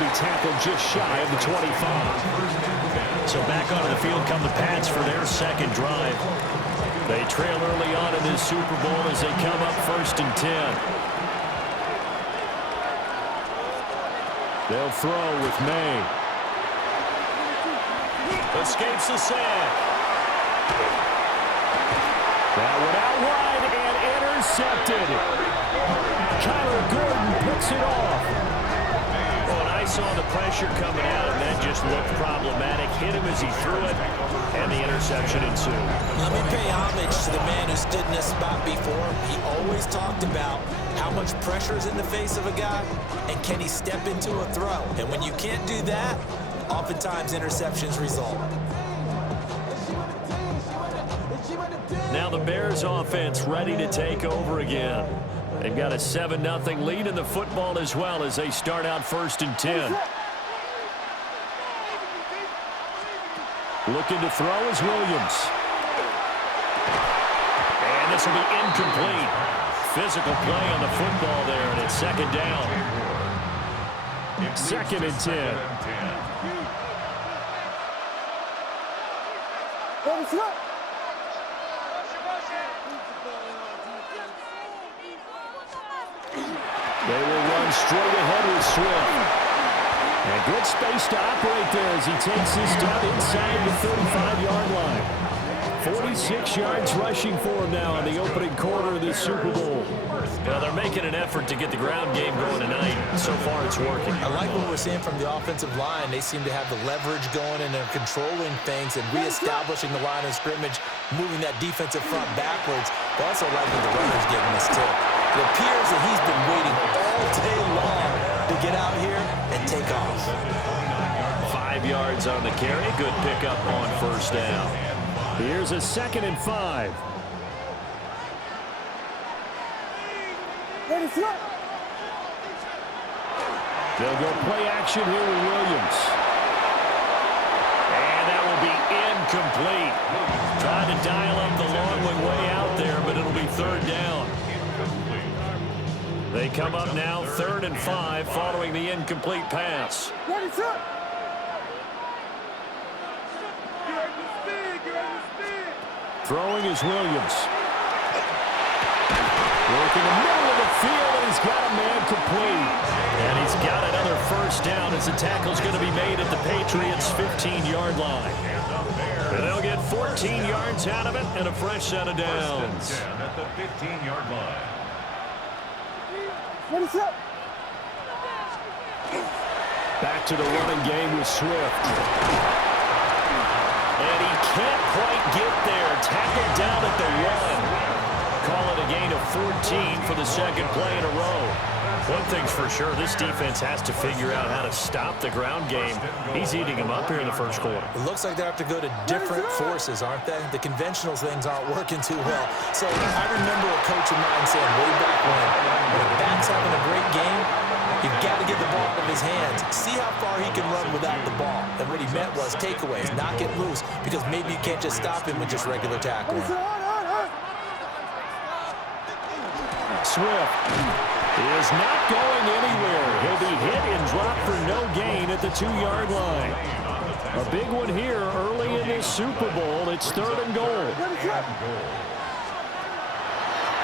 be tackled just shy of the 25. So back onto the field come the Pats for their second drive. They trail early on in this Super Bowl as they come up 1st and 10. They'll throw with May. Escapes the sack. That one out wide and intercepted. Kyler Gordon picks it off. Well, and I saw the pressure coming out, and that just looked problematic. Hit him as he threw it, and the interception ensued. Let me pay homage to the man who stood in this spot before. He always talked about how much pressure is in the face of a guy, and can he step into a throw. And when you can't do that, oftentimes interceptions result. Now the Bears offense ready to take over again. They've got a 7-0 lead in the football as well as they start out 1st and 10. Looking to throw is Williams. And this will be incomplete. Physical play on the football there, and it's 2nd down. 2nd and 10. They will run straight ahead with Swift. And good space to operate there as he takes this down inside the 35-yard line. 46 yards rushing for him now in the opening quarter of this Super Bowl. Well, they're making an effort to get the ground game going tonight. So far, it's working. I like what we're seeing from the offensive line. They seem to have the leverage going, and they're controlling things and reestablishing the line of scrimmage, moving that defensive front backwards. But also like what the runner's giving us, too. It appears that he's been waiting all day long to get out here and take off. 5 yards on the carry. Good pickup on 1st down. Here's a 2nd and 5. They'll go play action here with Williams. And that will be incomplete. Trying to dial up the long one way out there, but it'll be 3rd down. They come up now 3rd and 5 following the incomplete pass. Throwing is Williams. Working the middle of the field, and he's got a man complete. And he's got another 1st down as the tackle's going to be made at the Patriots' 15-yard line. And they'll get 14 yards out of it and a fresh set of downs. At the 15-yard line. Back to the running game with Swift. And he can't quite get there. Tackled down at the 1. Call it a gain of 14 for the 2nd play in a row. One thing's for sure, this defense has to figure out how to stop the ground game. He's eating them up here in the 1st quarter. It looks like they have to go to different forces, aren't they? The conventional things aren't working too well. So I remember a coach of mine saying way back when a back's having a great game, you've got to get the ball out of his hands. See how far he can run without the ball. And what he meant was takeaways, knock it loose, because maybe you can't just stop him with just regular tackling. Swift is not going anywhere. He'll be hit and dropped for no gain at the 2-yard line. A big one here early in this Super Bowl. It's 3rd and goal.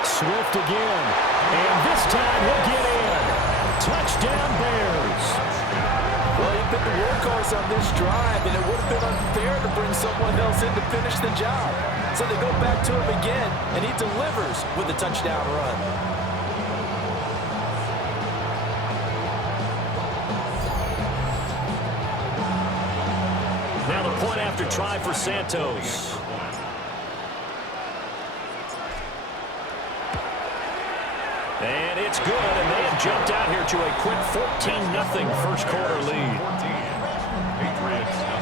Swift again. And this time he'll get in. Touchdown Bears. Well, he's been the workhorse on this drive, and it would have been unfair to bring someone else in to finish the job. So they go back to him again, and he delivers with a touchdown run. Now the point after try for Santos. And it's good, and they have jumped out here to a quick 14-0 1st quarter lead.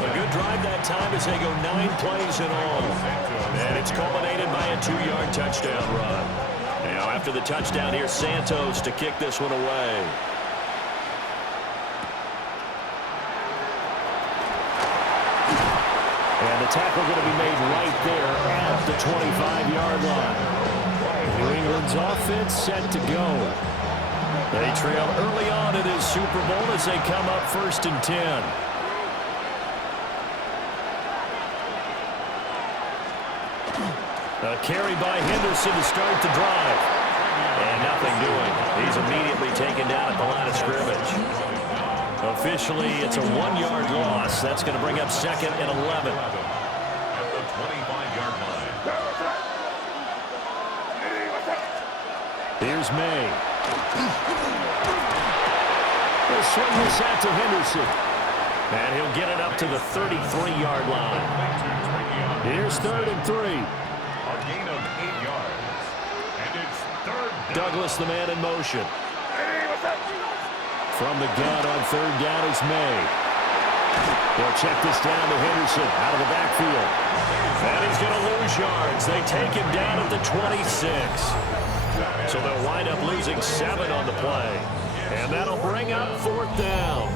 A good drive that time as they go 9 plays in all. And it's culminated by a 2-yard touchdown run. Now after the touchdown here, Santos to kick this one away. And the tackle going to be made right there at the 25-yard line. New England's offense set to go. They trail early on in this Super Bowl as they come up 1st and 10. A carry by Henderson to start the drive. And nothing doing. He's immediately taken down at the line of scrimmage. Officially, it's a 1-yard loss. That's going to bring up 2nd and 11. At the 25-yard line. Here's May. He'll swing this out to Henderson. And he'll get it up to the 33-yard line. Here's 3rd and 3. A gain of 8 yards. And it's 3rd down. Douglas, the man in motion. From the gun on 3rd down is May. They'll check this down to Henderson out of the backfield. And he's going to lose yards. They take him down at the 26. So they'll wind up losing 7 on the play. And that'll bring up 4th down.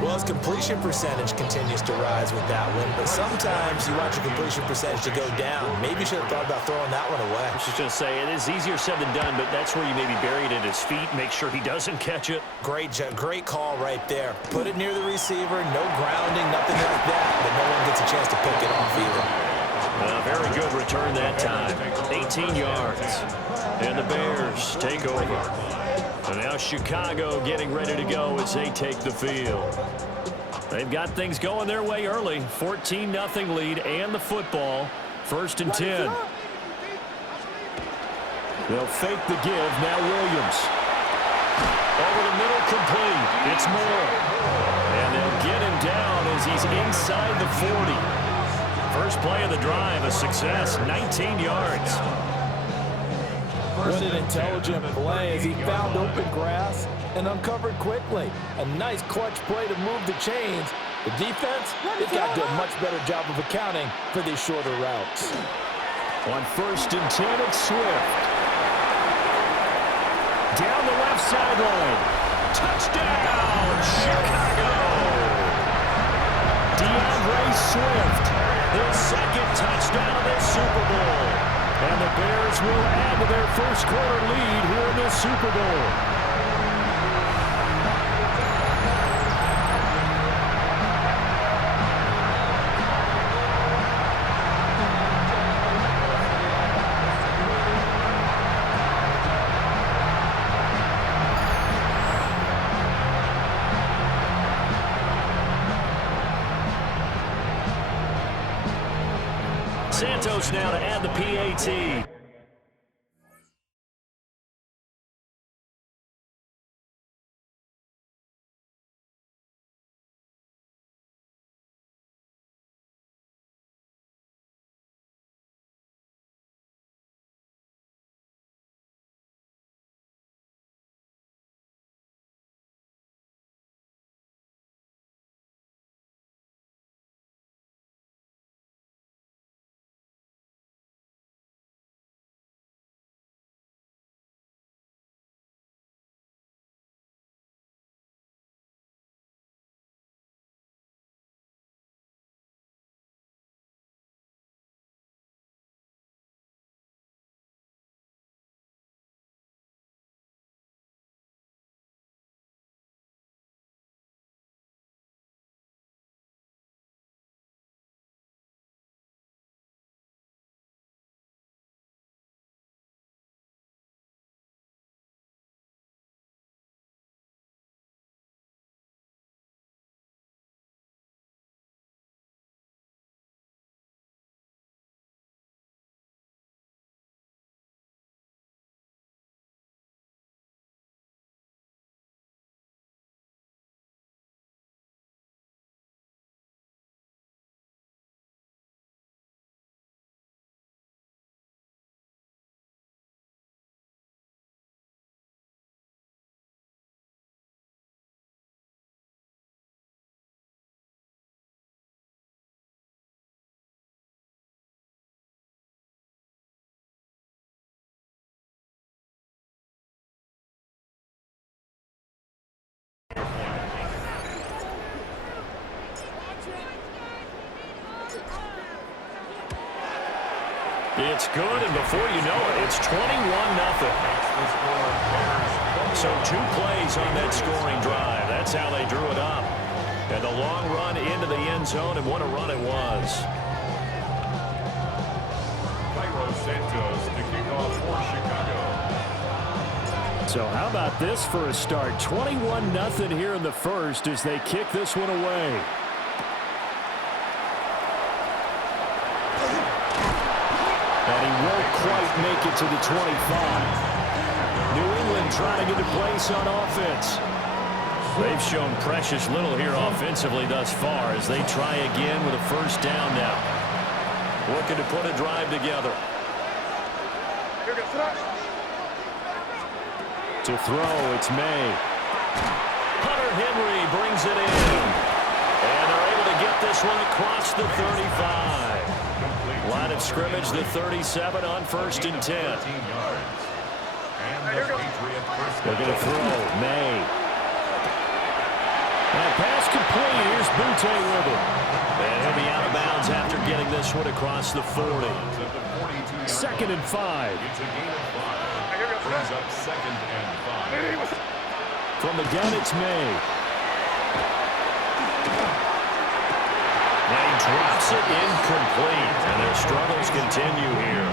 Well, his completion percentage continues to rise with that one, but sometimes you want your completion percentage to go down. Maybe you should have thought about throwing that one away. I was just going to say, it is easier said than done, but that's where you maybe bury it at his feet, make sure he doesn't catch it. Great call right there. Put it near the receiver, no grounding, nothing like that, but no one gets a chance to pick it off either. Very good return that time. 18 yards. And the Bears take over. And now Chicago getting ready to go as they take the field. They've got things going their way early. 14-0 lead and the football. 1st and 10. They'll fake the give. Now Williams. Over the middle, complete. It's Moore. And they'll get him down as he's inside the 40. First play of the drive, a success. 19 yards. What an intelligent play as he found open grass and uncovered quickly. A nice clutch play to move the chains. The defense, they've got to do a much better job of accounting for these shorter routes. On 1st and 10, it's Swift. Down the left sideline. Touchdown, Chicago! DeAndre Swift, his 2nd touchdown of this Super Bowl. And the Bears will add to their first quarter lead here in this Super Bowl. Santos now to add the PAT. It's good, and before you know it, it's 21-0. So 2 plays on that scoring drive. That's how they drew it up. And the long run into the end zone, and what a run it was. Santos to kick off for Chicago. So how about this for a start? 21-0 here in the first as they kick this one away. And he won't quite make it to the 25. New England trying to get a place on offense. They've shown precious little here offensively thus far as they try again with a first down now. Looking to put a drive together. To throw, it's May. Hunter Henry brings it in. And they're able to get this one across the 35. Line of scrimmage, the 37 on 1st and 10. Looking to throw, May. And pass complete. Here's Butte with it. And he'll be out of bounds after getting this one across the 40. 2nd and 5. It's a gain of 5. Brings up 2nd and 5. From the gun, it's May. And he drops it incomplete. And their struggles continue here.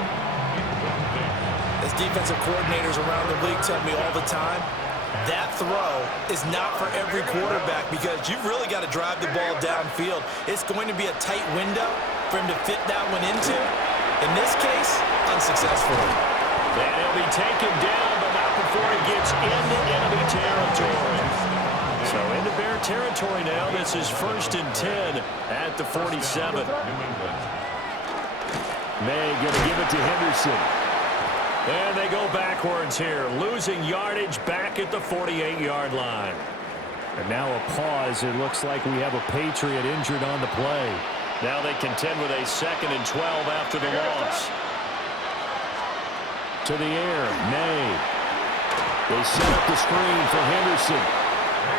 As defensive coordinators around the league tell me all the time, that throw is not for every quarterback because you've really got to drive the ball downfield. It's going to be a tight window for him to fit that one into. In this case, unsuccessfully. And he'll be taken down, but not before he gets into enemy territory. So into Bear territory now. This is 1st and 10 at the 47. May going to give it to Henderson. And they go backwards here, losing yardage back at the 48-yard line. And now a pause. It looks like we have a Patriot injured on the play. Now they contend with a 2nd and 12 after the loss. To the air, May. They set up the screen for Henderson.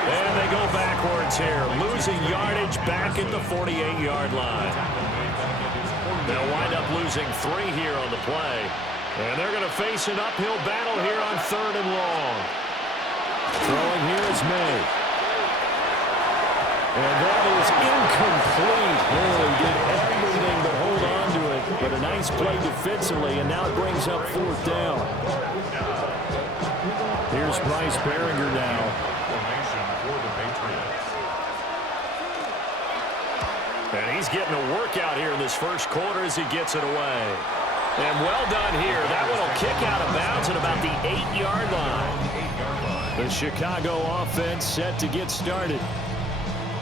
And they go backwards here, losing yardage back at the 48-yard line. They'll wind up losing 3 here on the play. And they're going to face an uphill battle here on 3rd and long. Throwing here is May. And that is incomplete. Oh, he did everything but hold on to it. But a nice play defensively, and now it brings up 4th down. Here's Bryce Behringer now. Formation for the Patriots. And he's getting a workout here in this first quarter as he gets it away. And well done here. That one will kick out of bounds at about the 8-yard line. The Chicago offense set to get started.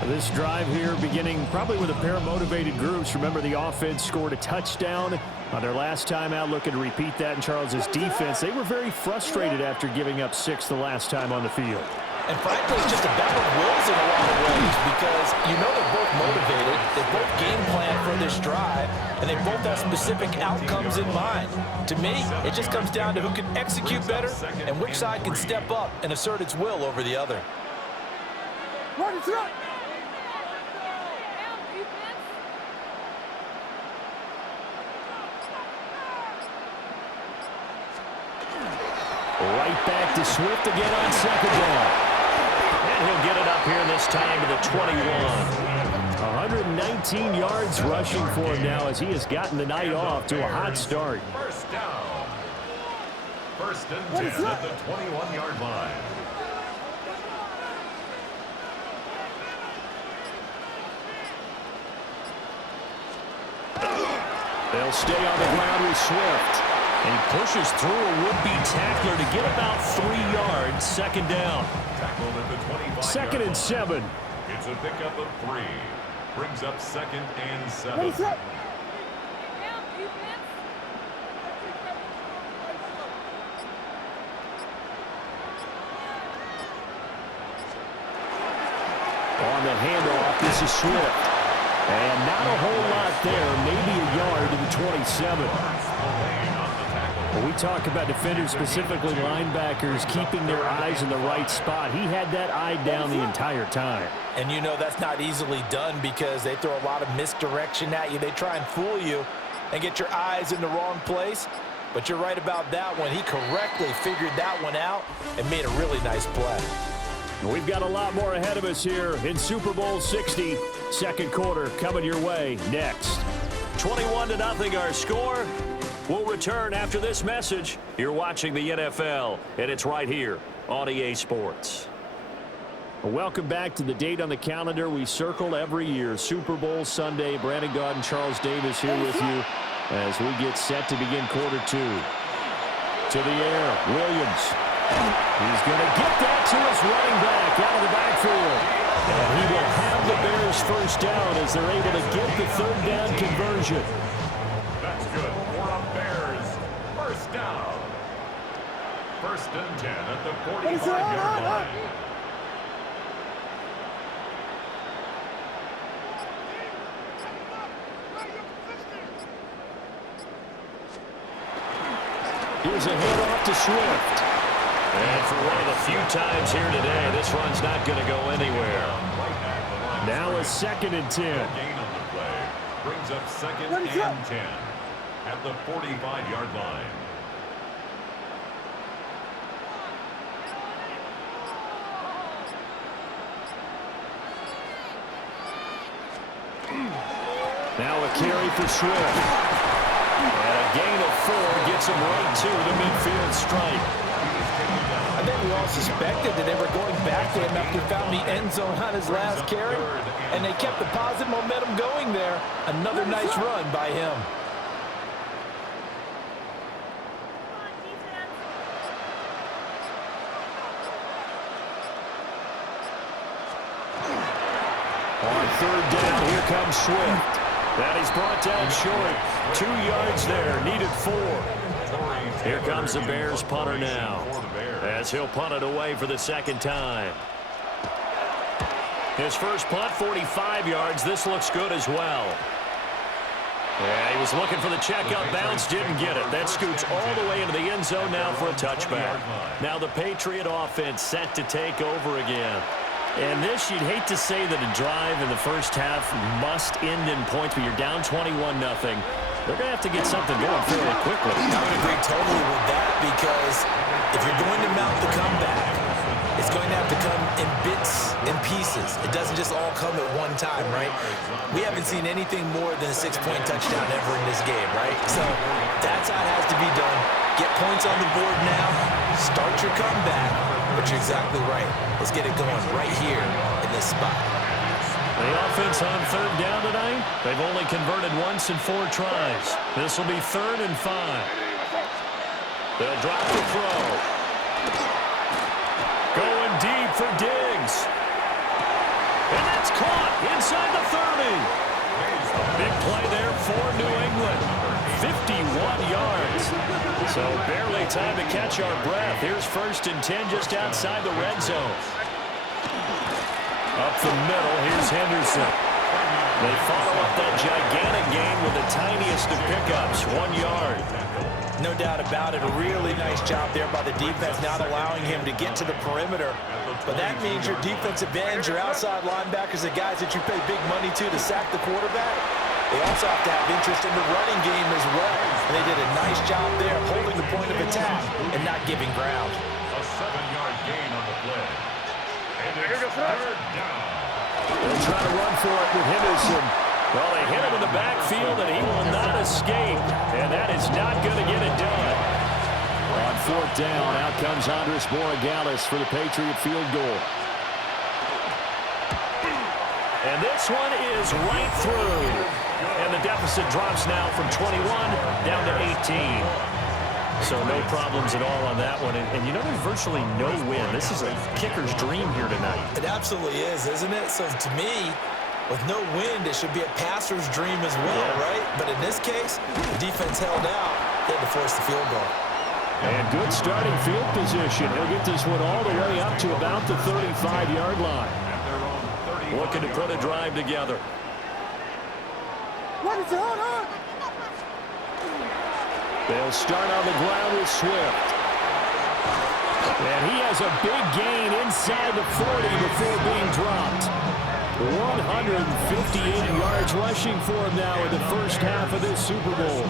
This drive here beginning probably with a pair of motivated groups. Remember, the offense scored a touchdown on their last time out, looking to repeat that in Charles's defense. They were very frustrated after giving up 6 the last time on the field. And frankly, it's just a battle of wills in a lot of ways because you know they're both motivated, they both game plan for this drive, and they both have specific outcomes in mind. To me, it just comes down to who can execute better and which side can step up and assert its will over the other. Right back to Swift again on 2nd down. And he'll get it up here this time to the 21. 119 yards rushing for him now as he has gotten the night off to a hot start. First down. 1st and 10 at the 21-yard line. They'll stay on the ground with Swift. And he pushes through a would-be tackler to get about 3 yards. 2nd down. Tackled at the 25. 2nd and 7. It's a pickup of 3. Brings up 2nd and 7. On the handoff, this is Swift. And not a whole lot there, maybe a yard to the 27. When we talk about defenders, specifically linebackers, keeping their eyes in the right spot, he had that eye down the entire time. And you know that's not easily done because they throw a lot of misdirection at you. They try and fool you and get your eyes in the wrong place. But you're right about that one. He correctly figured that one out and made a really nice play. We've got a lot more ahead of us here in Super Bowl 60. Second quarter coming your way next. 21-0 our score. We'll return after this message. You're watching the NFL, and it's right here on EA Sports. Welcome back to the date on the calendar we circle every year. Super Bowl Sunday. Brandon Gaud and Charles Davis here with you as we get set to begin quarter two. To the air, Williams. He's going to get that to his running back out of the backfield. And he will have the Bears first down as they're able to get the third down conversion. That's good for a Bears first down. First and 10 at the 45-yard line. Here's a handoff to Swift. And for one of the few times here today, this run's not going to go anywhere. Now a second and 10. Gain on the play brings up second and 10 at the 45-yard line. Now a carry for Swift. And a gain of 4 gets him right to the midfield stripe. I think we all suspected that they were going back to him after he found the end zone on his last carry, and they kept the positive momentum going there. Another nice run by him. On third down, here comes Swift. That is brought down short. 2 yards there, needed 4. Here comes the Bears punter now, as he'll punt it away for the second time. His first punt, 45 yards. This looks good as well. Yeah, he was looking for the checkout bounce, didn't get it. That scoots all the way into the end zone now for a touchback. Now the Patriot offense set to take over again. And this, you'd hate to say that a drive in the first half must end in points, but you're down 21-0. They're going to have to get something going fairly quickly. I would agree totally with that, because if you're going to mount the comeback, it's going to have to come in bits and pieces. It doesn't just all come at one time, right? We haven't seen anything more than a 6-point touchdown ever in this game, right? So that's how it has to be done. Get points on the board now. Start your comeback. But you're exactly right. Let's get it going right here in this spot. The offense on third down tonight, they've only converted once in 4 tries. This will be 3rd and 5. They'll drop the throw. Going deep for Diggs. And that's caught inside the 30. Big play there for New England. 51 yards. So barely time to catch our breath. Here's 1st and 10 just outside the red zone. Up the middle, here's Henderson. They follow up that gigantic gain with the tiniest of pickups, 1 yard. No doubt about it. A really nice job there by the defense, not allowing him to get to the perimeter. But that means your defensive ends, your outside linebackers, the guys that you pay big money to sack the quarterback, they also have to have interest in the running game as well. And they did a nice job there holding the point of attack and not giving ground. A 7-yard gain on the play. And it's third down. They'll try to run for it with Henderson. Well, they hit him in the backfield, and he will not escape. And that is not going to get it done. On 4th down, out comes Andres Borregales for the Patriot field goal. And this one is right through. And the deficit drops now from 21 down to 18. So no problems at all on that one. And you know, there's virtually no win. This is a kicker's dream here tonight. It absolutely is, isn't it? So to me, with no wind, it should be a passer's dream as well, right? But in this case, the defense held out. They had to force the field goal. And good starting field position. He'll get this one all the way up to about the 35-yard line. Looking to put a drive together. What is going on? They'll start on the ground with Swift. And he has a big gain inside the 40 before being dropped. 158 yards rushing for him now in the first half of this Super Bowl.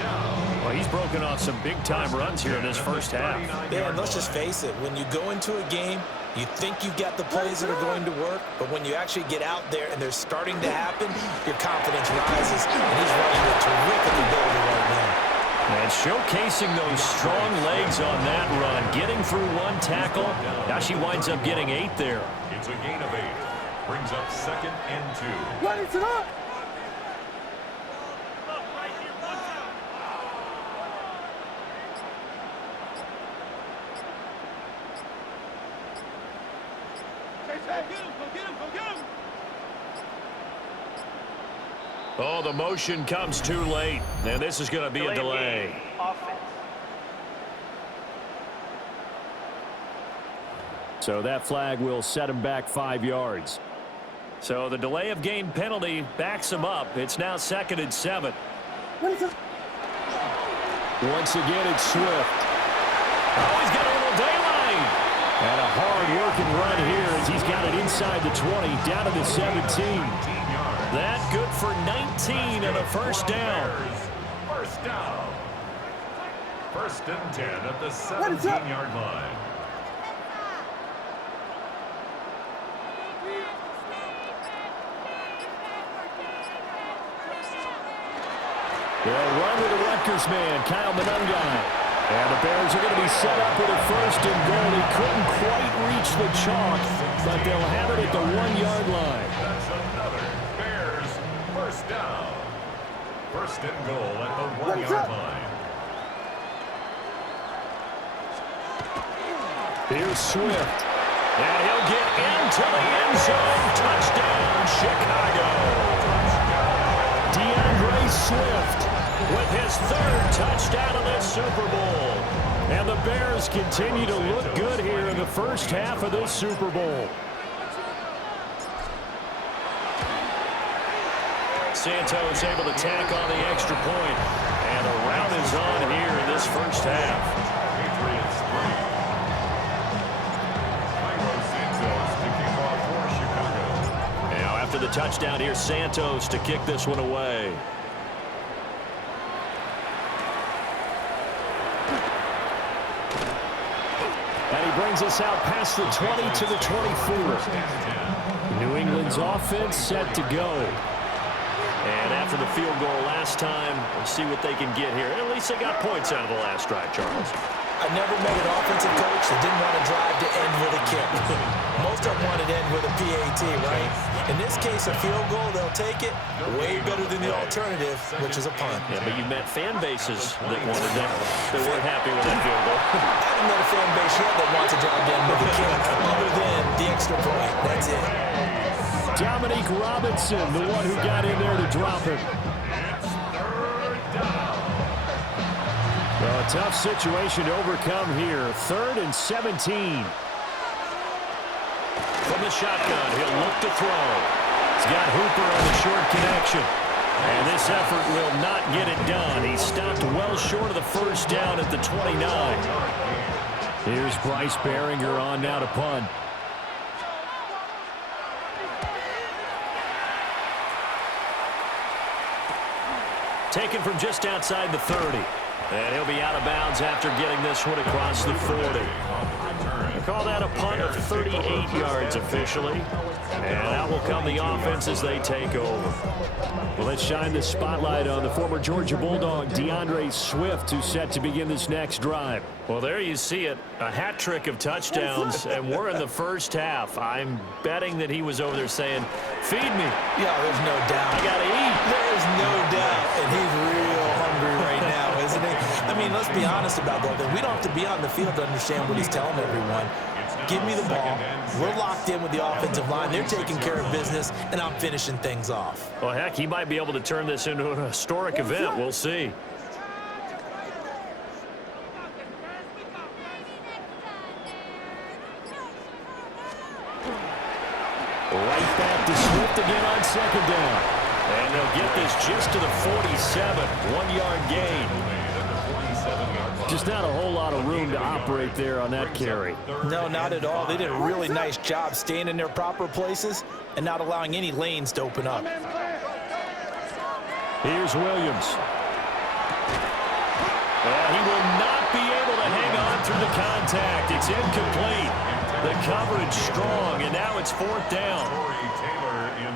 Well, he's broken off some big-time runs here in this first half. Yeah, and let's just face it. When you go into a game, you think you've got the plays that are going to work, but when you actually get out there and they're starting to happen, your confidence rises, and he's running a terrific ability right now. And showcasing those strong legs on that run, getting through one tackle. Now she winds up getting 8 there. It's a gain of 8. Brings up 2nd and 2. What is it up? Oh, the motion comes too late, and this is going to be a delay. So that flag will set him back 5 yards. So the delay of game penalty backs him up. It's now 2nd and 7. Once again, it's Swift. Oh, he's got a little daylight. And a hard-working run here as he's got it inside the 20, down to the 17. That good for 19 and a first down. First down. 1st and 10 at the 17-yard line. They'll run with the Rutgers man, Kyle Monungai. And the Bears are going to be set up with a 1st and goal. He couldn't quite reach the chalk, but they'll have it at the 1-yard line. That's another Bears first down. 1st and goal at the 1-yard line. Here's Swift. And he'll get into the end zone. Touchdown, Chicago. DeAndre Swift with his 3rd touchdown of this Super Bowl. And the Bears continue to look good here in the first half of this Super Bowl. Santos able to tack on the extra point. And the rout is on here in this first half. Patriots 3. Santos to kick off for Chicago. Now after the touchdown, here's Santos to kick this one away. And he brings us out past the 20 to the 24. New England's offense set to go. And after the field goal last time, we'll see what they can get here. At least they got points out of the last drive, Charles. I never met an offensive coach that didn't want to drive to end with a kick. Most of them want to end with a PAT, right? In this case, a field goal, they'll take it. Way better than the alternative, which is a punt. Yeah, but you met fan bases that wanted that. They weren't happy with that field goal. I haven't met a fan base yet that wants to drive to end with a kick, other than the extra point. That's it. Dominique Robinson, the one who got in there to drop it. Well, a tough situation to overcome here. 3rd and 17. From the shotgun, he'll look to throw. He's got Hooper on the short connection. And this effort will not get it done. He stopped well short of the first down at the 29. Here's Bryce Behringer on now to punt. Taken from just outside the 30. And he'll be out of bounds after getting this one across the 40. They call that a punt of 38 yards officially. And out will come the offense as they take over. Well, let's shine the spotlight on the former Georgia Bulldog, DeAndre Swift, who's set to begin this next drive. Well, there you see it. A hat trick of touchdowns, and we're in the first half. I'm betting that he was over there saying, feed me. Yeah, there's no doubt. I got to eat. There's no doubt. And he's real hungry right now, isn't he? I mean, let's be honest about that. We don't have to be on the field to understand what he's telling everyone. Give me the ball. We're locked in with the offensive line. They're taking care of business, and I'm finishing things off. Well, heck, he might be able to turn this into an historic event. We'll see. Right back to Swift again on 2nd down. And they'll get this just to the 47. 1-yard gain. Just not a whole lot of room to operate there on that carry. No, not at all. They did a really nice job staying in their proper places and not allowing any lanes to open up. Here's Williams. And he will not be able to hang on through the contact. It's incomplete. The coverage strong, and now it's 4th down.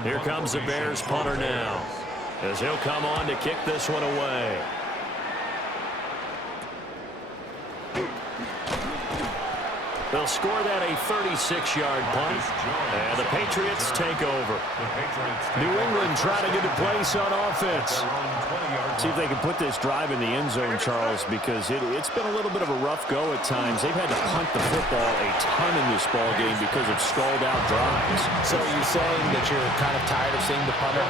Here comes the Bears punter now, as he'll come on to kick this one away. They'll score that a 36-yard punt, and the Patriots take over. New England trying to get a place on offense. See if they can put this drive in the end zone, Charles, because it's been a little bit of a rough go at times. They've had to punt the football a ton in this ball game because of stalled-out drives. So are you saying that you're kind of tired of seeing the punter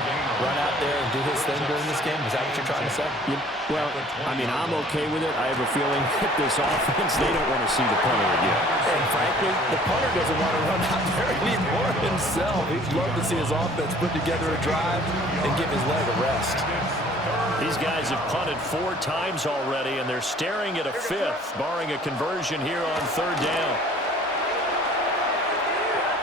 run out there and do his thing during this game? Is that what you're trying to say? Yeah, well, I mean, I'm okay with it. I have a feeling that this offense, they don't want to see the punter again. And frankly, the punter doesn't want to run out there anymore himself. He'd love to see his offense put together a drive and give his leg a rest. These guys have punted 4 times already, and they're staring at a 5th, barring a conversion here on 3rd down.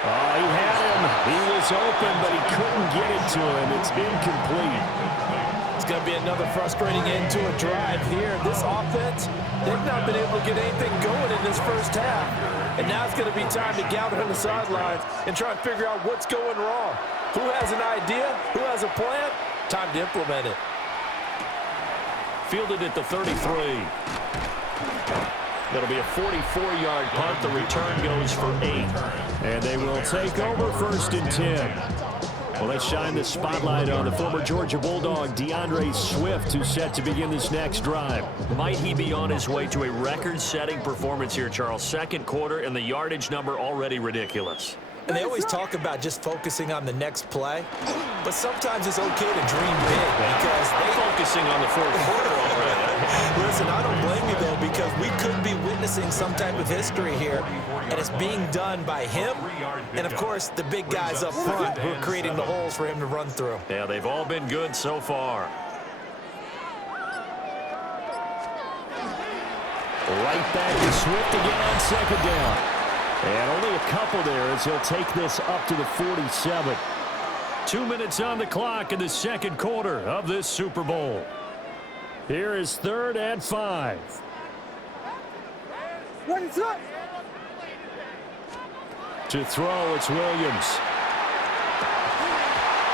Oh, he had him. He was open, but he couldn't get it to him. It's incomplete. It's going to be another frustrating end to a drive here. This offense, they've not been able to get anything going in this first half. And now it's going to be time to gather on the sidelines and try and figure out what's going wrong. Who has an idea? Who has a plan? Time to implement it. Fielded at the 33. That'll be a 44-yard punt. The return goes for 8. And they will take over 1st and 10. Well, let's shine the spotlight on the former Georgia Bulldog, DeAndre Swift, who's set to begin this next drive. Might he be on his way to a record-setting performance here, Charles? 2nd quarter, and the yardage number already ridiculous. And they always talk about just focusing on the next play, but sometimes it's okay to dream big because they're focusing on the 4th quarter already. Listen, I don't blame you, though, because we could be witnessing some type of history here, and it's being done by him and, of course, the big guys up front who are creating the holes for him to run through. Yeah, they've all been good so far. Right back to Swift again on 2nd down. And only a couple there as he'll take this up to the 47. 2 minutes on the clock in the 2nd quarter of this Super Bowl. Here is 3rd and 5. To throw, it's Williams.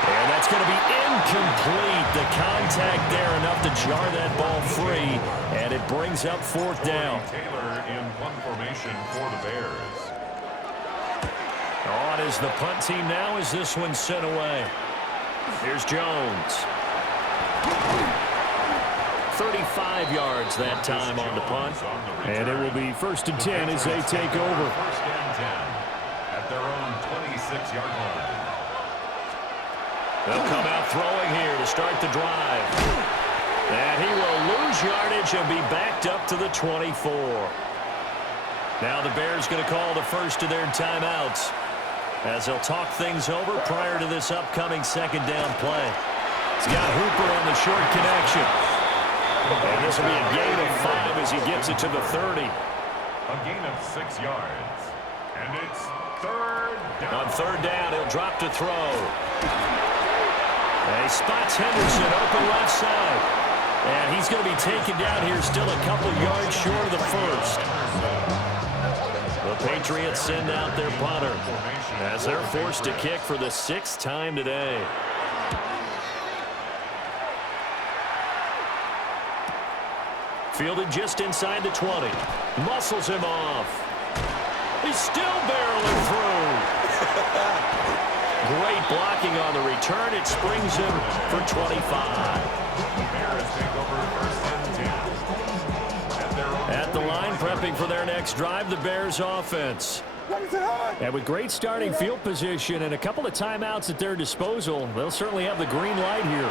And that's going to be incomplete. The contact there enough to jar that ball free, and it brings up 4th down. Taylor in punt formation for the Bears. On is the punt team now as this one's sent away. Here's Jones. 35 yards that time on the punt. And it will be 1st and 10 as they take over. 1st and 10 at their own 26-yard line. They'll come out throwing here to start the drive. And he will lose yardage and be backed up to the 24. Now the Bears going to call the first of their timeouts as they'll talk things over prior to this upcoming 2nd down play. He's got Hooper on the short connection. And this will be a gain of 5 as he gets it to the 30. A gain of 6 yards. And it's 3rd down. On 3rd down, he'll drop to throw. And he spots Henderson open left side. And he's going to be taken down here still a couple yards short of the 1st. The Patriots send out their punter as they're forced to kick for the 6th time today. Fielded just inside the 20. Muscles him off. He's still barreling through. Great blocking on the return. It springs him for 25. At the line, prepping for their next drive, the Bears offense. And with great starting field position and a couple of timeouts at their disposal, they'll certainly have the green light here.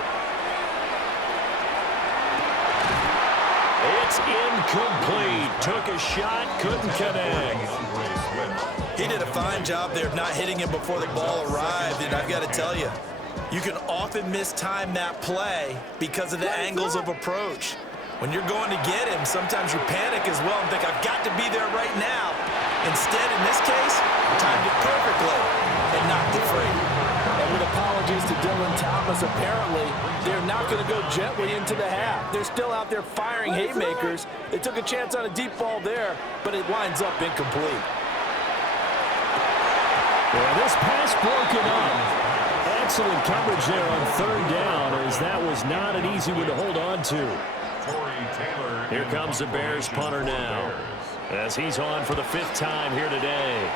It's incomplete. Took a shot, couldn't connect. He did a fine job there of not hitting him before the ball arrived, and I've got to tell you, you can often mistime that play because of the angles of approach. When you're going to get him, sometimes you panic as well and think, I've got to be there right now. Instead, in this case, timed it perfectly and knocked it free. And with apologies to Dylan Thomas. Apparently, they're not going to go gently into the half. They're still out there firing haymakers. They took a chance on a deep ball there, but it winds up incomplete. Well, this pass broken up. Excellent coverage there on third down, as that was not an easy one to hold on to. Here comes the Bears punter now, as he's on for the 5th time here today.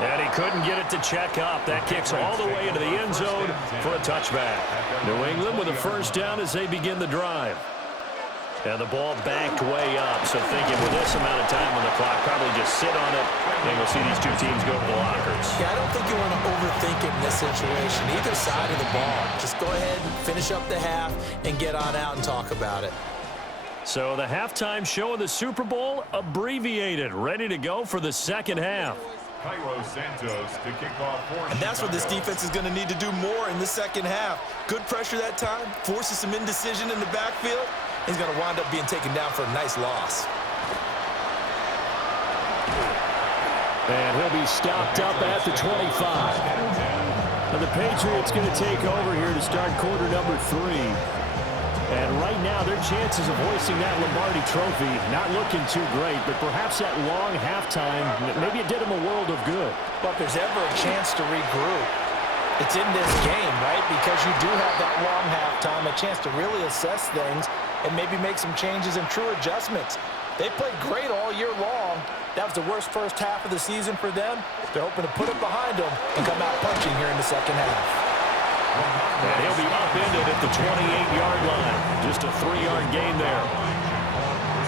And he couldn't get it to check up. That kicks all the way into the end zone for a touchback. New England with a first down as they begin the drive. And the ball backed way up, so thinking with this amount of time on the clock, probably just sit on it, and we'll see these two teams go to the lockers. Yeah, I don't think you want to overthink it in this situation, either side of the ball. Just go ahead and finish up the half and get on out and talk about it. So the halftime show of the Super Bowl abbreviated, ready to go for the second half. Santos to kick off for and that's what this defense is going to need to do more in the second half. Good pressure that time, forces some indecision in the backfield. He's going to wind up being taken down for a nice loss. And he'll be stopped up at the 25. And the Patriots going to take over here to start quarter number 3. And right now, their chances of hoisting that Lombardi trophy not looking too great, but perhaps that long halftime, maybe it did them a world of good. But if there's ever a chance to regroup, it's in this game, right? Because you do have that long halftime, a chance to really assess things and maybe make some changes and true adjustments. They played great all year long. That was the worst first half of the season for them. They're hoping to put it behind them and come out punching here in the second half. And he'll be upended at the 28-yard line. Just a 3-yard gain there.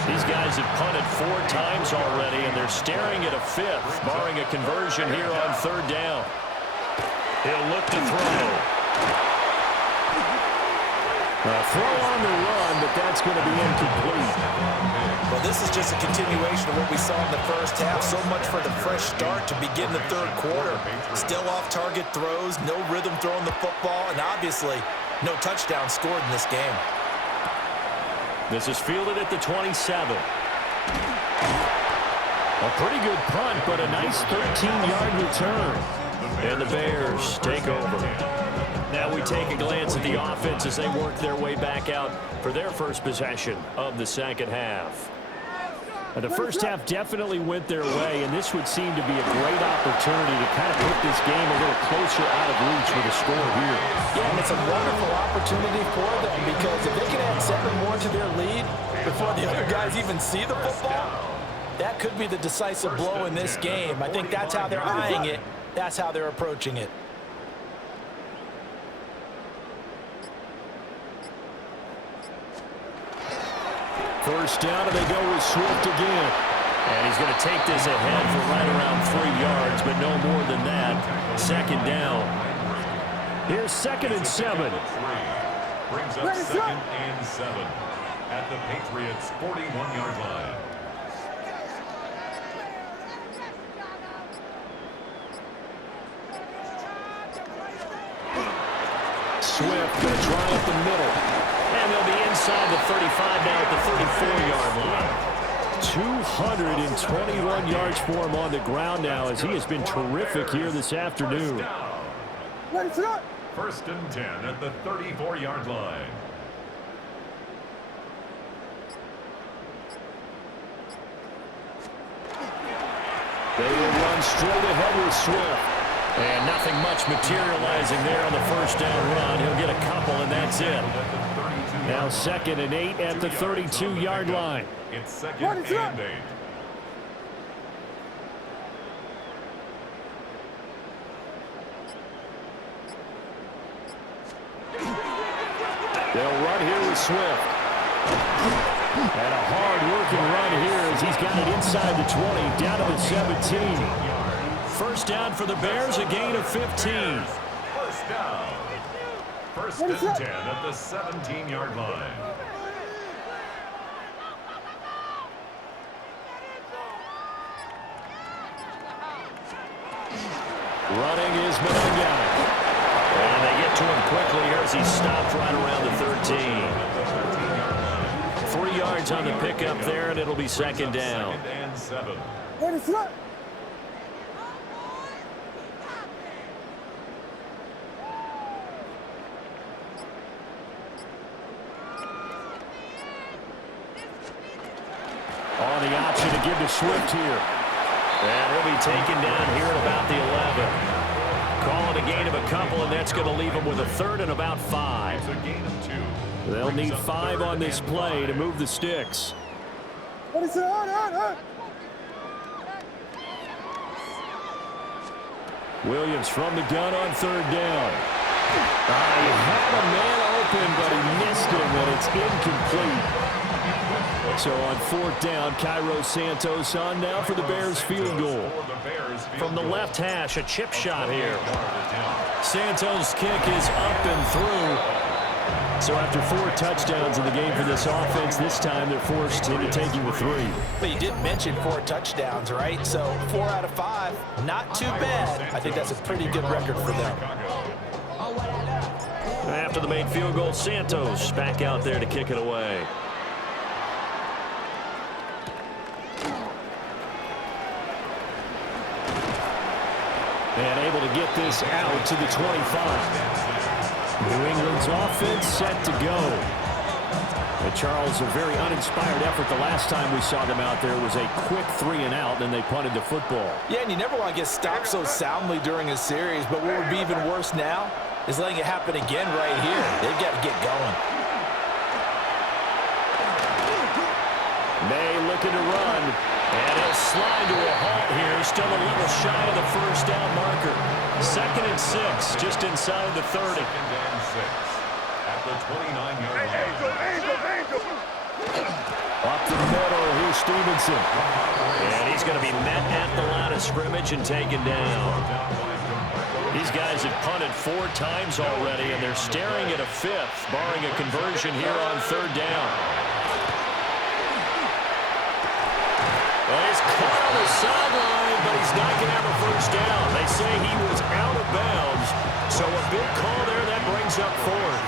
These guys have punted 4 times already, and they're staring at a 5th, barring a conversion here on third down. He'll look to throw. Throw on the run, but that's going to be incomplete. Well, this is just a continuation of what we saw in the first half. So much for the fresh start to begin the third quarter. Still off-target throws, no rhythm throwing the football, and obviously no touchdown scored in this game. This is fielded at the 27. A pretty good punt, but a nice 13-yard return. And the Bears take over. Now we take a glance at the offense as they work their way back out for their first possession of the second half. The first half definitely went their way, and this would seem to be a great opportunity to kind of put this game a little closer out of reach with a score here. Yeah, and it's a wonderful opportunity for them because if they can add 7 more to their lead before the other guys even see the football, that could be the decisive blow in this game. I think that's how they're eyeing it. That's how they're approaching it. First down, and they go with Swift again. And he's going to take this ahead for right around 3 yards, but no more than that. Second down. Here's 2nd and 7. Brings up 2nd and 7 at the Patriots' 41-yard line. Swift going to try up the middle. And they'll be inside the 35 now at the 34-yard line. 221 yards for him on the ground now, as he has been terrific here this afternoon. First and 10 at the 34-yard line. They will run straight ahead with Swift. And nothing much materializing there on the first down run. He'll get a couple, and that's it. Now 2nd and 8 at the 32-yard line. It's 2nd and 8. They'll run here with Swift. And a hard-working run here as he's got it inside the 20, down to the 17. First down for the Bears, a gain of 15. First down. First and 10 at the 17-yard line. Running is Monanga. And they get to him quickly here as he's stopped right around the 13. 3 yards on the pickup there, and it'll be second down. Second and 7. option to give to Swift here. And he'll be taken down here at about the 11. Call it a gain of a couple, and that's going to leave him with a 3rd and about 5. It's a gain of 2. They'll need 5 on this play to move the sticks. Williams from the gun on 3rd down. He had a man open, but he missed him, and it's incomplete. So on 4th down, Cairo Santos on now for the Bears field goal. From the left hash, a chip shot here. Santos' kick is up and through. So after 4 touchdowns in the game for this offense, this time they're forced into taking the 3. But you did mention 4 touchdowns, right? So 4 out of 5, not too bad. I think that's a pretty good record for them. After the made field goal, Santos back out there to kick it away. And able to get this out to the 25. New England's offense set to go. And Charles, a very uninspired effort the last time we saw them out there was a quick 3 and out, then they punted the football. Yeah, and you never want to get stopped so soundly during a series, but what would be even worse now is letting it happen again right here. They've got to get going. May looking to run. And he'll slide to a halt here. Still a little shy of the 1st down marker. 2nd and 6, just inside the 30. 2nd and 6 at the 29-yard line. Up the middle, here's Stevenson. And he's going to be met at the line of scrimmage and taken down. These guys have punted 4 times already, and they're staring at a 5th, barring a conversion here on 3rd down. Well, he's caught on the sideline, but he's not going to have a 1st down. They say he was out of bounds, so a big call there that brings up 4th.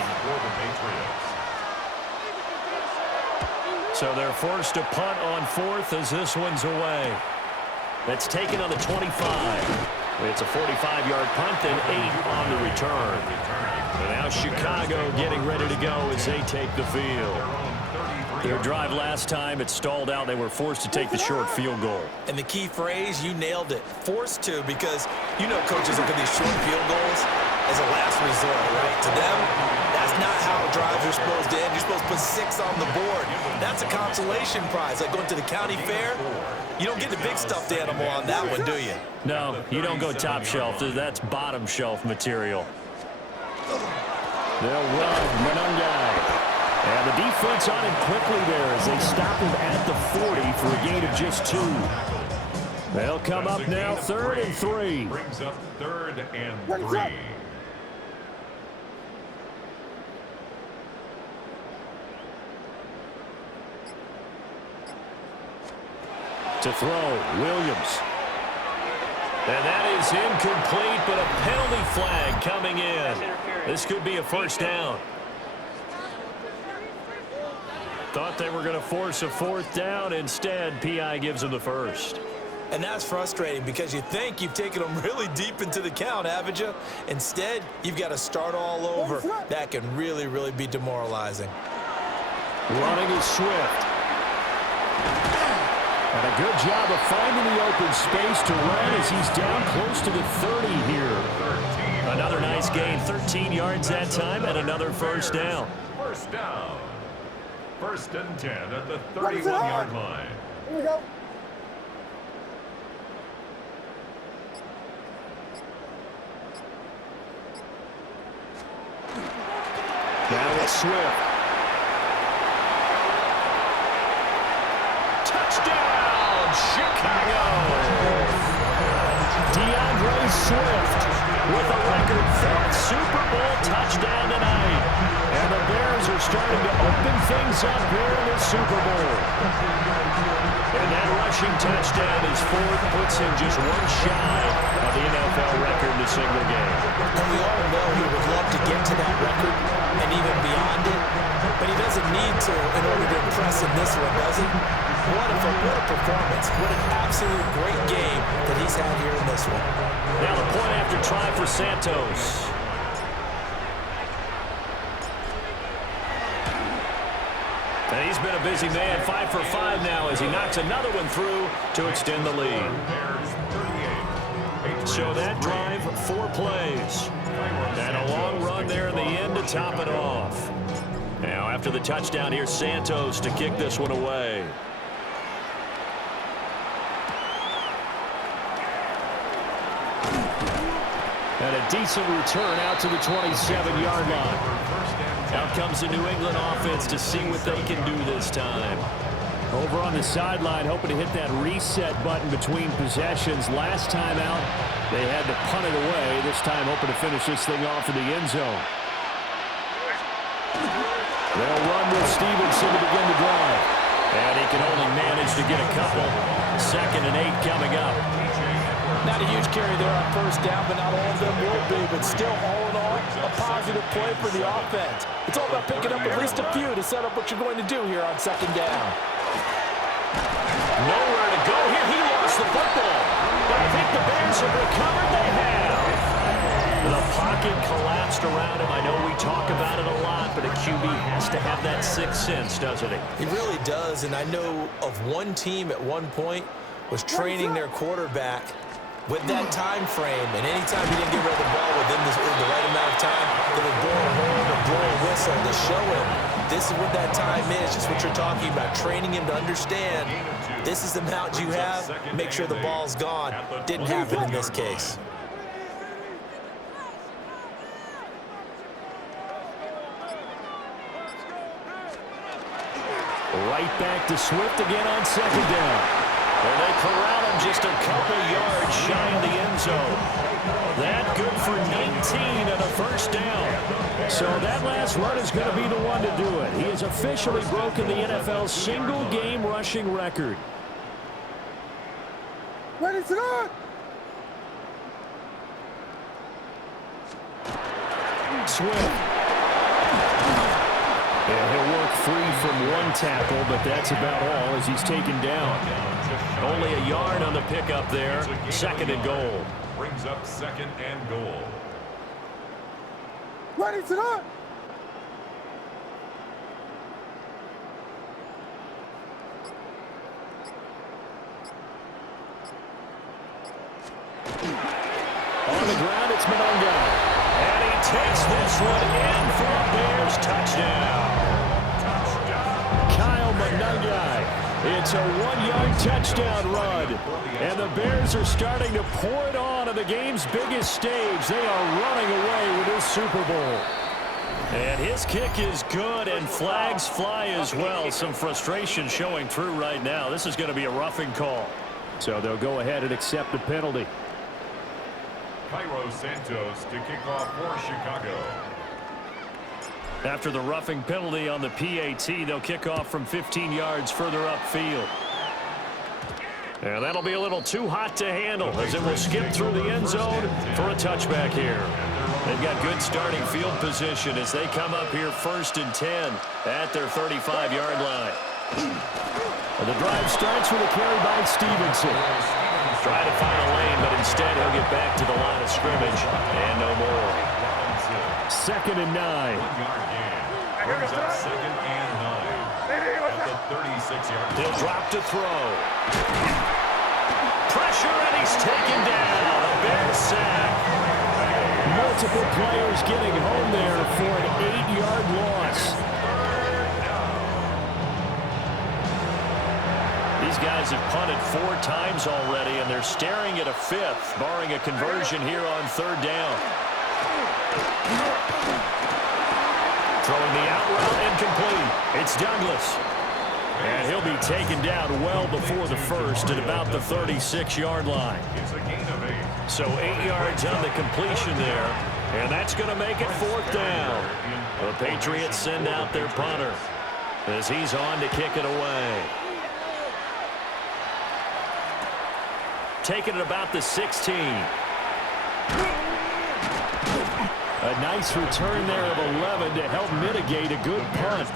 So they're forced to punt on 4th as this one's away. That's taken on the 25. It's a 45-yard punt, then 8 on the return. And now Chicago getting ready to go as they take the field. Their drive last time, it stalled out. They were forced to take the short field goal. And the key phrase, you nailed it, forced to, because you know coaches look at these short field goals as a last resort, right? To them, that's not how drives are supposed to end. You're supposed to put 6 on the board. That's a consolation prize, like going to the county fair. You don't get the big stuffed animal on that one, do you? No, you don't go top shelf. That's bottom shelf material. They'll run Monangai. And the defense on him quickly there as they stop him at the 40 for a gain of just 2. They'll come up now 3rd and 3. Brings up 3rd and 3. To throw, Williams. And that is incomplete, but a penalty flag coming in. This could be a 1st down. Thought they were going to force a 4th down. Instead, P.I. gives them the 1st. And that's frustrating because you think you've taken them really deep into the count, haven't you? Instead, you've got to start all over. That can really, really be demoralizing. Running is Swift. And a good job of finding the open space to run as he's down close to the 30 here. Another nice gain, 13 yards that time, and another 1st down. 1st down. 1st and 10 at the 31-yard line. Here we go. Now it's Swift. Touchdown, Chicago! DeAndre Swift With a record 4th Super Bowl touchdown tonight. And the Bears are starting to open things up here in the Super Bowl. And that rushing touchdown is 4th, puts him just 1 shy of the NFL record in a single game. And we all know he would love to get to that record and even beyond it, but he doesn't need to in order to impress in this one, does he? What a performance. What an absolute great game that he's had here in this one. Now the point after try for Santos. And he's been a busy man, 5 for 5 now as he knocks another one through to extend the lead. So that drive, 4 plays. And a long run there in the end to top it off. Now after the touchdown, here's Santos to kick this one away. And a decent return out to the 27-yard line. Out comes the New England offense to see what they can do this time. Over on the sideline, hoping to hit that reset button between possessions. Last time out, they had to punt it away. This time, hoping to finish this thing off in the end zone. They'll run with Stevenson to begin the drive. And he can only manage to get a couple. 2nd and 8 coming up. Not a huge carry there on first down, but not all of them will be. But still, all in all, a positive play for the offense. It's all about picking up at least a few to set up what you're going to do here on 2nd down. Nowhere to go here. He lost the football. But I think the Bears have recovered. They have. The pocket collapsed around him. I know we talk about it a lot, but a QB has to have that sixth sense, doesn't he? He really does, and I know of one team at one point was training their quarterback with that time frame, and anytime he didn't get rid of the ball within the right amount of time, they would blow a horn or blow a whistle to show him this is what that time is, just what you're talking about, training him to understand this is the amount you have, make sure the ball's gone. Didn't happen in this case. Right back to Swift again on 2nd down. And they corral him just a couple yards shy of the end zone. That good for 19 and a first down. So that last run is going to be the one to do it. He has officially broken the NFL's single-game rushing record. Ready to go! Swift. And he'll work free from one tackle, but that's about all as he's taken down. Only a yard on the pickup there. 2nd and goal. Brings up 2nd and goal. Ready to go! On the ground, it's Mononga. And he takes this one in for a Bears touchdown. Kyle Mononga. It's a 1-yard touchdown run. And the Bears are starting to pour it on the game's biggest stage. They are running away with this Super Bowl. And his kick is good, and flags fly as well. Some frustration showing through right now. This is going to be a roughing call. So they'll go ahead and accept the penalty. Cairo Santos to kick off for Chicago. After the roughing penalty on the PAT, they'll kick off from 15 yards further upfield. And that'll be a little too hot to handle as it will skip through the end zone for a touchback here. They've got good starting field position as they come up here 1st and 10 at their 35-yard line. And the drive starts with a carry by Stevenson. Try to find a lane, but instead he'll get back to the line of scrimmage and no more. 2nd and 9. 1-yard gain. Brings up 2nd and 9 at the 36-yard line. He'll drop to throw. Pressure, and he's taken down. A Bears sack. Multiple players getting home there for an 8-yard loss. These guys have punted 4 times already, and they're staring at a 5th, barring a conversion here on 3rd down. Throwing the out route incomplete. It's Douglas. And he'll be taken down well before the first at about the 36-yard line. It's a gain of 8. So 8 yards on the completion there, and that's going to make it 4th down. The Patriots send out their punter as he's on to kick it away. Taking it about the 16. A nice return there of 11 to help mitigate a good punt.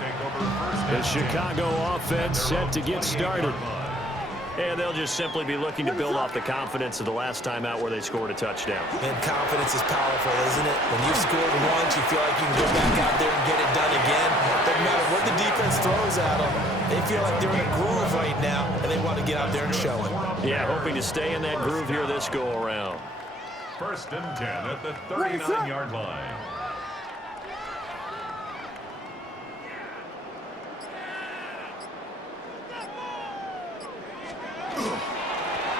The Chicago offense set to get started. And they'll just simply be looking to build off the confidence of the last time out where they scored a touchdown. And confidence is powerful, isn't it? When you've scored once, you feel like you can go back out there and get it done again. Doesn't matter what the defense throws at them. They feel like they're in a groove right now, and they want to get out there and show it. Yeah, hoping to stay in that groove here this go-around. 1st and 10 at the 39-yard line.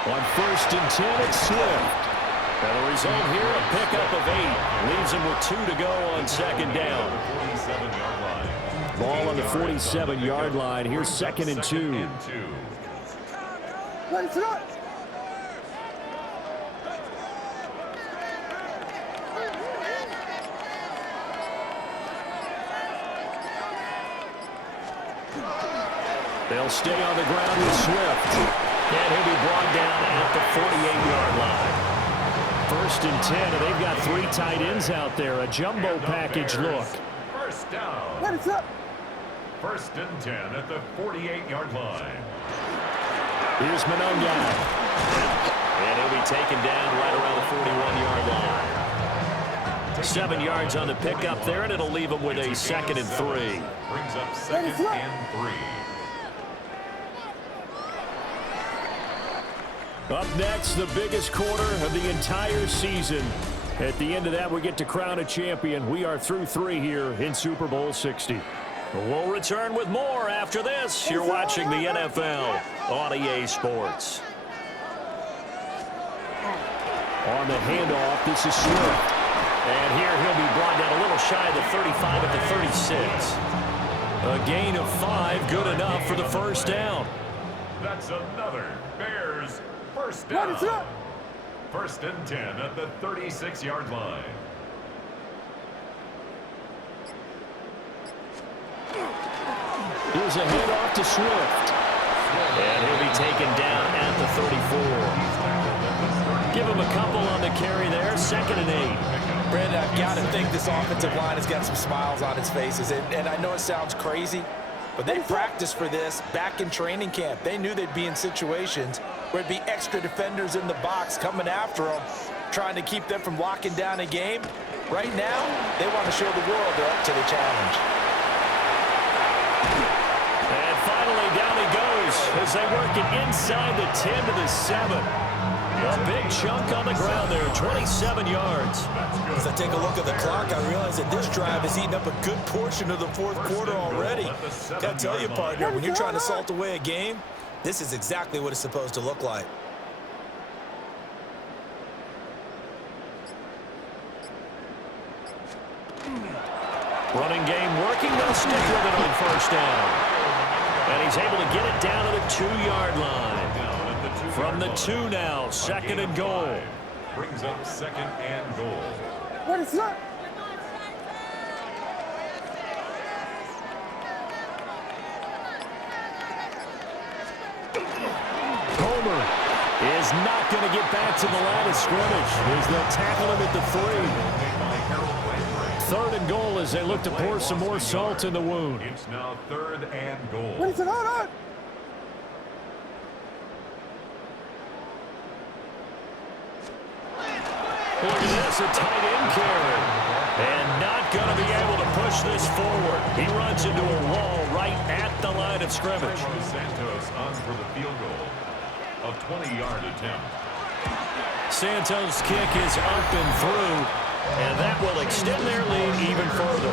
On 1st and 10, it's Swift. And the result here, a pickup of 8. Leaves him with 2 to go on 2nd down. Ball on the 47-yard line. Here's 2nd and 2. They'll stay on the ground with Swift. And he'll be brought down at the 48-yard line. 1st and 10, and they've got 3 tight ends out there. A jumbo package look. 1st down. 1st and 10 at the 48-yard line. Here's Mononga. And he'll be taken down right around the 41-yard line. 7 yards on the pickup there, and it'll leave him with a 2nd and 3. Brings up 2nd and 3. Up next, the biggest quarter of the entire season. At the end of that, we get to crown a champion. We are through 3 here in Super Bowl 60. We'll return with more after this. You're watching the NFL on EA Sports. On the handoff, this is Swift. And here he'll be brought down a little shy of the 35 at the 36. A gain of 5, good enough for the 1st down. That's another Bears 1st down. 1st and 10 at the 36-yard line. Here's a handoff to Swift. And he'll be taken down at the 34. Give him a couple on the carry there. 2nd and 8. Brandon, I've got to think this offensive line has got some smiles on its faces. And I know it sounds crazy, but they practiced for this back in training camp. They knew they'd be in situations where there'd be extra defenders in the box coming after them, trying to keep them from locking down a game. Right now, they want to show the world they're up to the challenge. And finally, down he goes as they work it inside the 10 to the 7. A big chunk on the ground there, 27 yards. As I take a look at the clock, I realize that this drive has eaten up a good portion of the 4th quarter already. Gotta tell you, partner, when you're trying to salt away a game, this is exactly what it's supposed to look like. Running game working. They'll stick with it on 1st down. And he's able to get it down to the 2-yard line. From the 2 now, 2nd and goal. Brings up 2nd and goal. What is that? Homer is not going to get back to the line of scrimmage as they'll tackle him at the 3. 3rd and goal as they look to pour some more salt in the wound. It's now 3rd and goal. What is it on? Look at this, a tight end carry. And not going to be able to push this forward. He runs into a wall right at the line of scrimmage. Santos on for the field goal. A 20-yard attempt. Santos' kick is up and through. And that will extend their lead even further.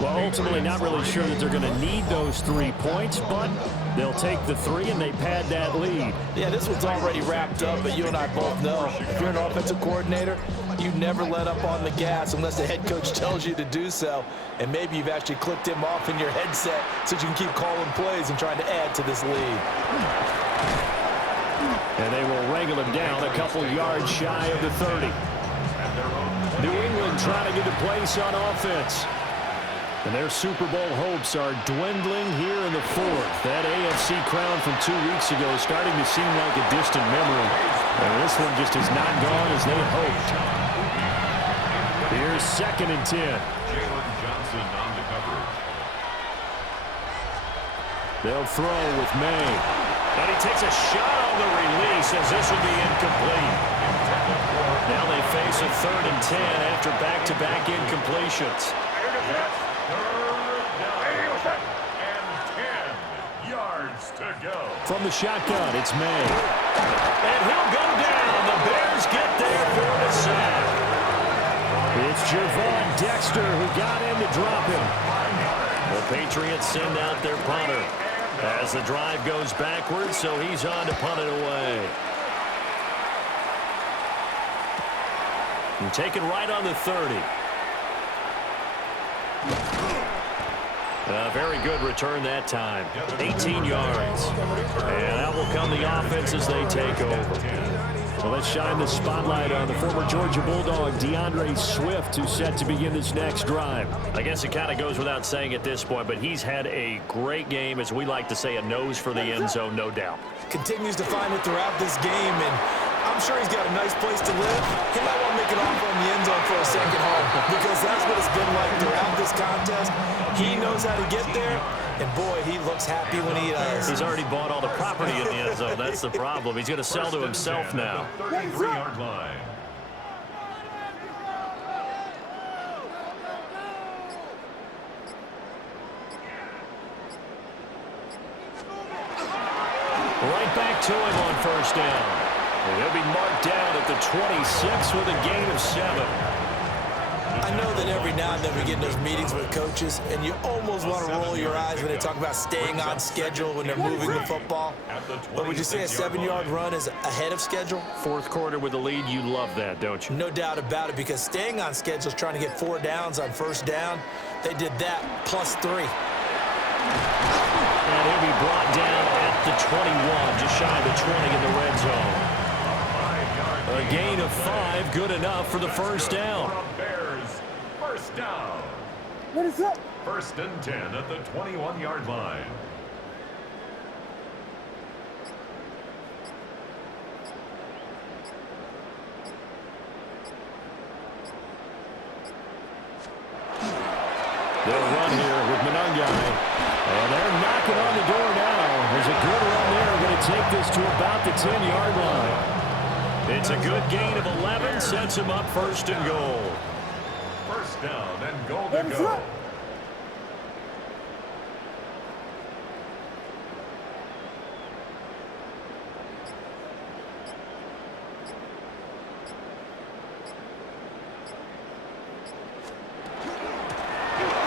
Well, ultimately not really sure that they're going to need those 3 points, but they'll take the 3 and they pad that lead. Yeah, this one's already wrapped up, but you and I both know if you're an offensive coordinator, you never let up on the gas unless the head coach tells you to do so. And maybe you've actually clicked him off in your headset so you can keep calling plays and trying to add to this lead. And they will wrangle him down a couple yards shy of the 30. New England trying to get a place on offense. And their Super Bowl hopes are dwindling here in the 4th. That AFC crown from 2 weeks ago is starting to seem like a distant memory. And this one just has not gone as they had hoped. Here's 2nd and 10. Jalen Johnson on the coverage. They'll throw with May. And he takes a shot on the release as this will be incomplete. Now they face a 3rd and 10 after back-to-back incompletions. From the shotgun, it's May. And he'll go down. The Bears get there for the sack. It's Javon Dexter who got in to drop him. The Patriots send out their punter as the drive goes backwards, so he's on to punt it away. And taken right on the 30. A very good return that time. 18 yards. And out will come the offense as they take over. Well, let's shine the spotlight on the former Georgia Bulldog, DeAndre Swift, who's set to begin this next drive. I guess it kind of goes without saying at this point, but he's had a great game, as we like to say, a nose for the end zone, no doubt. Continues to find it throughout this game, and I'm sure he's got a nice place to live. He might want to make an offer on the end zone for a second home, because that's what it's been like throughout this contest. He knows how to get there, and boy, he looks happy when he does. He's already bought all the property in the end zone. That's the problem. He's going to sell to himself now. 33-yard line. Right back to him on first down. And he'll be marked down at the 26 with a gain of 7. I know that every now and then we get in those meetings with coaches, and you almost want to roll your eyes when they talk about staying on schedule when they're moving the football. But would you say a 7-yard run is ahead of schedule? Fourth quarter with the lead, you love that, don't you? No doubt about it, because staying on schedule is trying to get 4 downs on first down. They did that +3. And he'll be brought down at the 21, just shy of the 20 in the red zone. A gain of 5, good enough for the first down. Bears, first down. What is up? 1st and 10 at the 21-yard line. They'll run here with Monangai. And they're knocking on the door now. There's a good run there. Going to take this to about the 10-yard line. It's a good gain of 11, sets him up 1st and goal. First down and goal to go.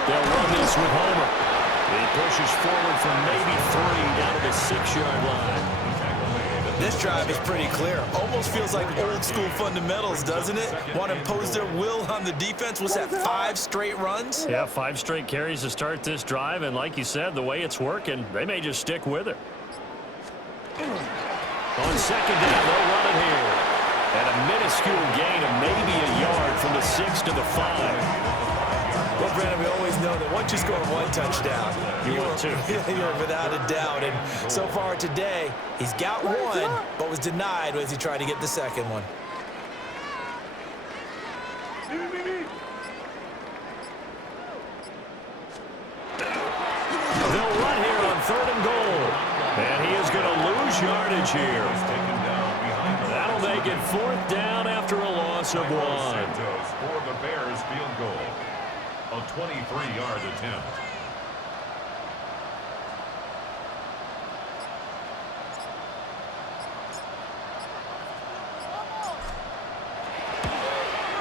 They'll run this with Homer. He pushes forward from maybe 3 down to the 6-yard line. This drive is pretty clear. Almost feels like old school fundamentals, doesn't it? Want to impose their will on the defense. Was that 5 straight runs? Yeah, 5 straight carries to start this drive, and like you said, the way it's working, they may just stick with it. On second down, they'll run it here. And a minuscule gain of maybe a yard from the 6 to the 5. Well, Brandon, we always know that once you score 1 touchdown, you're without a doubt. And so far today, he's got 1, but was denied as he tried to get the second one. They'll run here on 3rd and goal. And he is going to lose yardage here. That'll make it 4th down after a loss of 1. For the Bears field goal. A 23-yard attempt.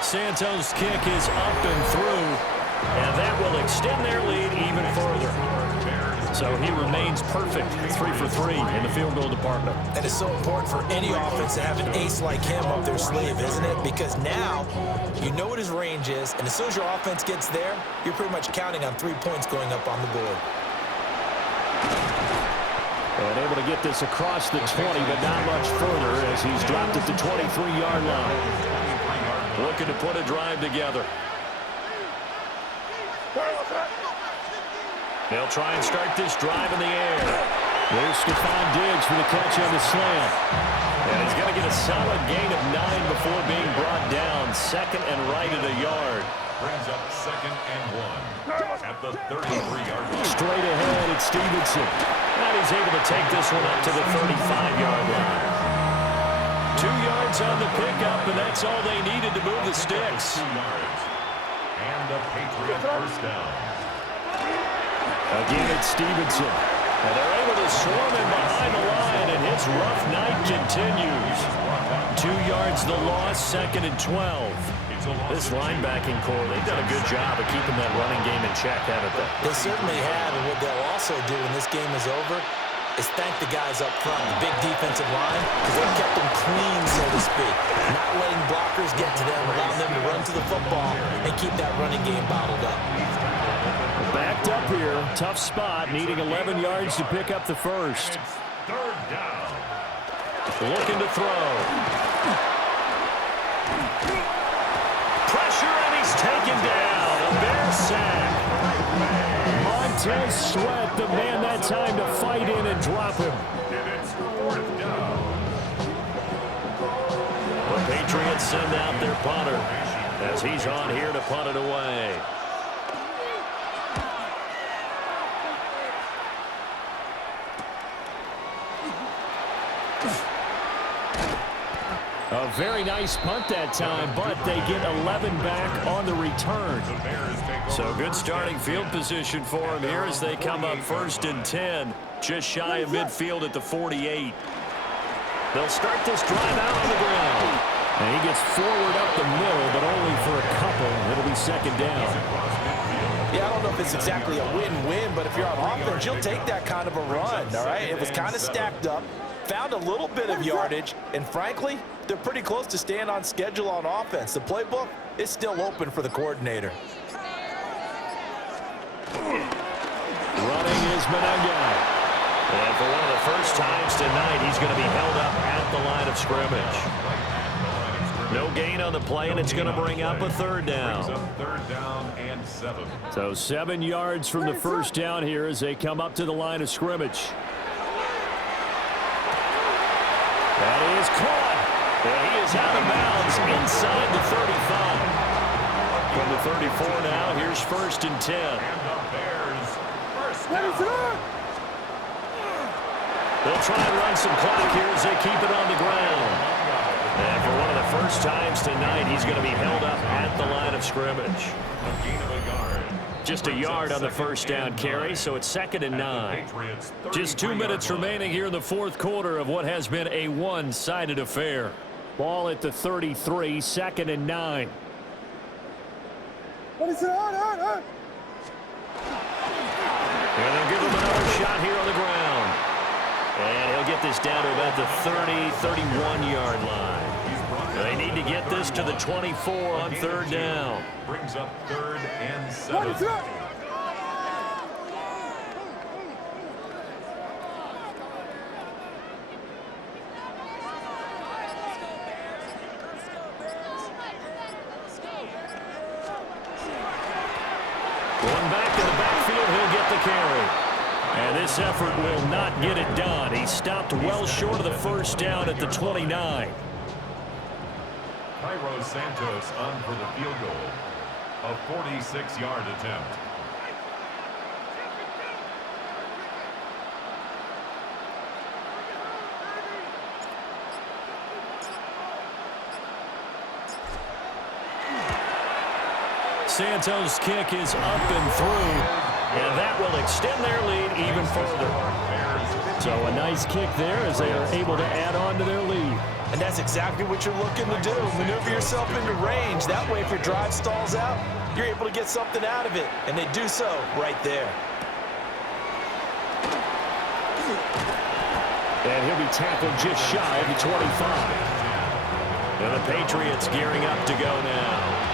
Santos' kick is up and through, and that will extend their lead even further. So he remains perfect, 3 for 3 in the field goal department. And it's so important for any offense to have an ace like him up their sleeve, isn't it? Because now you know what his range is, and as soon as your offense gets there, you're pretty much counting on 3 points going up on the board. And able to get this across the 20, but not much further as he's dropped at the 23-yard line. Looking to put a drive together. They'll try and start this drive in the air. There's Stephon Diggs for the catch on the slant. And he's going to get a solid gain of 9 before being brought down. 2nd and right at a yard. Brings up 2nd and 1 at the 33-yard line. Straight ahead, it's Stevenson. And he's able to take this one up to the 35-yard line. 2 yards on the pickup, and that's all they needed to move the sticks. 2 yards. And the Patriot first down. Again, it's Stevenson. And they're able to swarm him behind the line, and his rough night continues. 2 yards the loss, 2nd and 12. This linebacking core, they've done a good job of keeping that running game in check, haven't they? They certainly have, and what they'll also do when this game is over is thank the guys up front, the big defensive line, because they've kept them clean, so to speak. Not letting blockers get to them, allowing them to run to the football and keep that running game bottled up. Backed up here, tough spot, needing 11 yards to pick up the first. 3rd down. Looking to throw. Pressure, and he's taken down. A Bear sack. Montez Sweat, the man that time to fight in and drop him. And it's 4th down. The Patriots send out their punter as he's on here to punt it away. A very nice punt that time, but they get 11 back on the return. The Bears take over. So good starting field position for him here as they come up 1st and 10. Just shy of midfield at the 48. They'll start this drive out on the ground. And he gets forward up the middle, but only for a couple. It'll be 2nd down. Yeah, I don't know if it's exactly a win-win, but if you're on offense, you'll take that kind of a run, all right? It was kind of stacked up, found a little bit of yardage, and frankly, they're pretty close to staying on schedule on offense. The playbook is still open for the coordinator. Running is Menenga. And for one of the first times tonight, he's going to be held up at the line of scrimmage. No gain on the play, and it's going to bring up a 3rd down. 3rd down and 7. So 7 yards from the first down here as they come up to the line of scrimmage. That is caught. And he is out of bounds inside the 35. From the 34 now, here's 1st and 10. And the Bears first What is down. it? They'll try and run some clock here as they keep it on the ground. And for one of the first times tonight, he's going to be held up at the line of scrimmage. A gain of a yard. Just a yard on the first down carry, so it's 2nd and 9. Just 2 minutes remaining here in the 4th quarter of what has been a one-sided affair. Ball at the 33, 2nd and 9. What is it? And they'll give him another shot here on the ground. And he'll get this down to about the 30, 31-yard line. They need to get this to the 24 on 3rd down. Brings up 3rd and What is 7. it? Going back to the backfield, he'll get the carry. And this effort will not get it done. He stopped well short of the first down at the 29. Cairo Santos on for the field goal. A 46-yard attempt. Santos' kick is up and through, and that will extend their lead even further. So a nice kick there as they are able to add on to their lead. And that's exactly what you're looking to do. Maneuver yourself into range. That way, if your drive stalls out, you're able to get something out of it. And they do so right there. And he'll be tackled just shy of the 25. And the Patriots gearing up to go now.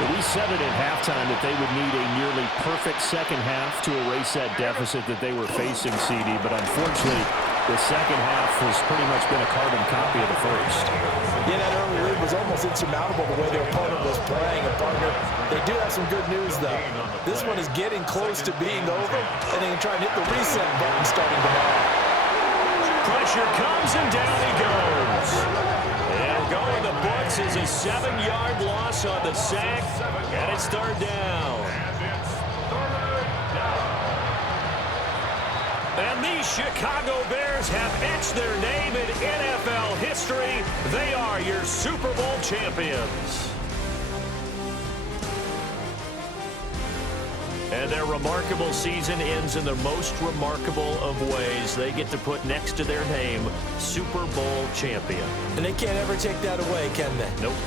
We said it at halftime that they would need a nearly perfect second half to erase that deficit that they were facing, CD. But unfortunately, the second half has pretty much been a carbon copy of the first. Yeah, that early lead was almost insurmountable the way their opponent was playing. And partner, they do have some good news, though. This one is getting close to being over, and they can try and hit the reset button starting tomorrow. Pressure comes, and down he goes. And go in the book forces a 7-yard loss on the sack, and it's third down. And these Chicago Bears have etched their name in NFL history. They are your Super Bowl champions. And their remarkable season ends in the most remarkable of ways. They get to put next to their name, Super Bowl champion. And they can't ever take that away, can they? Nope.